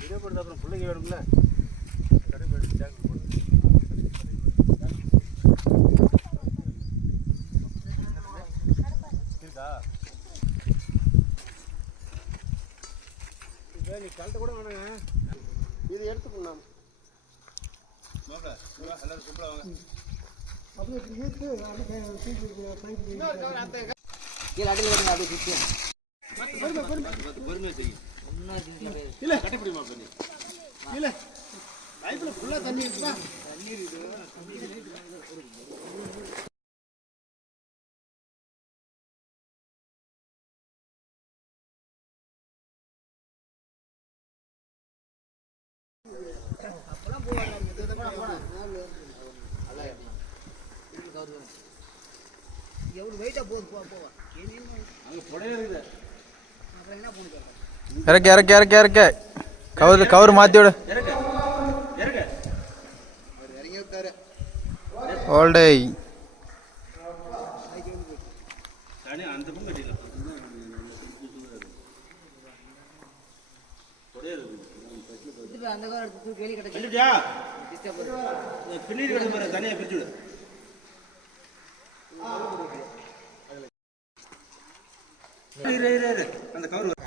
விடப்படுது அப்புறம் பிள்ளைங்க வேணும்ல இருக்கா நீ கழட்ட கூட வேணாங்க இது எடுத்துக்கணும் எல்லாரும் கூப்பிடுவாங்க அப்படியே கீழே அடியில் வருங்க அப்படியே சுற்றி பொறுமையாக செய்யும் இல்லை கட்டிப்பிடிமா பண்ணி இல்லை பைப்பில் ஃபுல்லாக தண்ணி இருக்குதா தண்ணி இருக்குது அப்பெல்லாம் போவாங்க எவ்வளோ வெயிட்டாக போகுது போவா அங்கே புடையே இருக்குது அப்புறம் என்ன போகணும் இறக்க இறக்க இறக்க இறக்க கவர் மாற்றி விடு இறங்கி விட்டாரு ஓல்டே அந்த பக்கம் கட்டிடலாம் அந்த கார் எடுத்து வெளியே கிடக்கு பின்னீர் கிடக்கு பாரு தனியாக பிரிச்சு விடு அந்த கவர்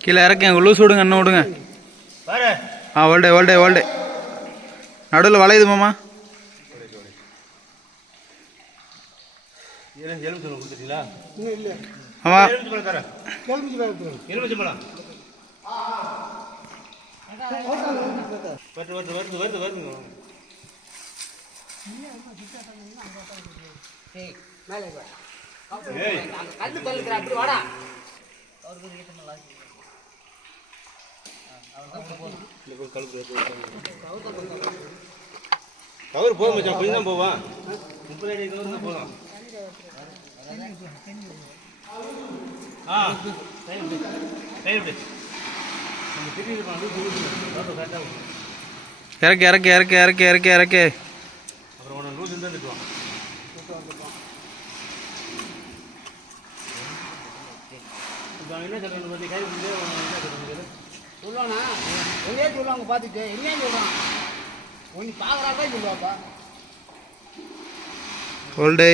கீழே இறக்க லூஸ் விடுங்க இன்னும் விடுங்க ஆ ஓல்டே ஓல்டே ஓல்டே நடுவில் வளையுது மாமா கொடுத்துட்டீங்களா ஆமாம் எலுமிச்சம்பழம் வருது வருது வருதுங்க கல்லு பல்லுக்கிற அப்படி வாடா கவர் போதும் மச்சான் கொஞ்சம் தான் போவான் 30 அடி கவர் தான் போதும் ஆ இறக்க இறக்க இறக்க இறக்க இறக்க இறக்க அப்புறம் ஒன்று லூஸ் இருந்தால் திட்டுவான் என்ன சொல்லுவாங்க பற்றி கை சொல்லுவானா ஒன்னே சொல்லுவாங்க பார்த்துட்டு என்னன்னு சொல்லுவான் ஒன்று பார்க்குறாக்கா சொல்லுவாப்பா ஓல்டே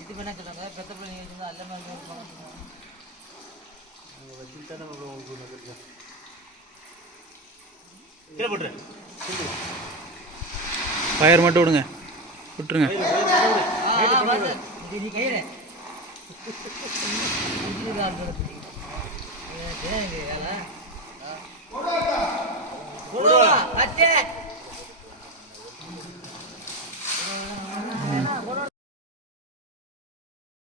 இது பண்ண சொல்லுவாங்க பெத்த பிள்ளைங்க வச்சுருந்தா எல்லாமே இருப்பாங்க கீழே போட்டுரு ஃபயர் மட்டும் விடுங்க விட்டுருங்க நீ கையில வேலை